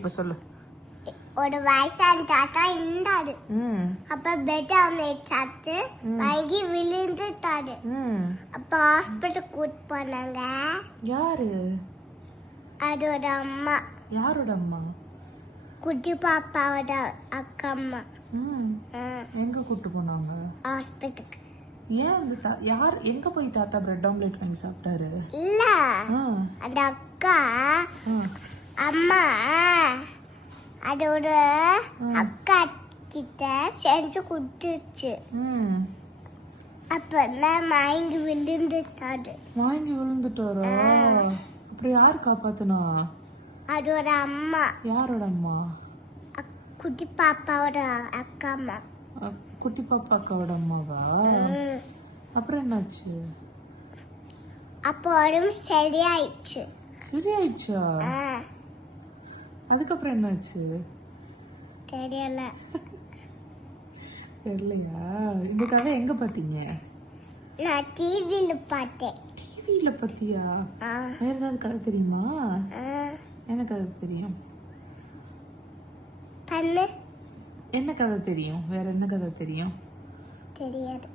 இப்ப சொல்லு. ஒரு வயசான தாத்தா இருந்தாரு. அப்ப பெட் ஆம்லேட் சாப்பிட்டு வாங்கி விழுந்துட்டாரு. அப்ப ஹாஸ்பிட்டல் கூட்டு போனாங்க. யாரு? அதோட அம்மா. யாரோட அம்மா? குட்டி பாப்பாவோட அக்கா அம்மா. எங்க கூட்டு போனாங்க? ஹாஸ்பிட்டலுக்கு. ஏன் அந்த யார் எங்க போய் தாத்தா பிரெட் ஆம்லேட் வாங்கி சாப்பிட்டாரு? இல்ல, அந்த அக்கா அம்மா அதோட அக்கா கிட்ட செஞ்சு கொடுத்துச்சு. அப்ப மயங்கி விழுந்துட்டாரு. மயங்கி விழுந்துட்டாரா? அப்புறம் யாரு காப்பாத்துனா? அதோட அம்மா. யாரோட அம்மா? குட்டி பாப்பாவோட அக்கா அம்மா. குட்டி பாப்பா அக்காவோட அம்மாவா? அப்புறம் என்னாச்சு? அப்போ உடம்பு சரியாயிடுச்சு. சரியாயிடுச்சா? அதுக்கப்புறம் என்னாச்சு? தெரியல. தெரியலையா? இந்த கதை எங்க பாத்தீங்க? நான் டிவில பார்த்தேன். டிவில பாத்தியா? வேற ஏதாவது கதை தெரியுமா? என்ன கதை தெரியும்? பண்ணு. என்ன கதை தெரியும்? வேற என்ன கதை தெரியும்? தெரியாது.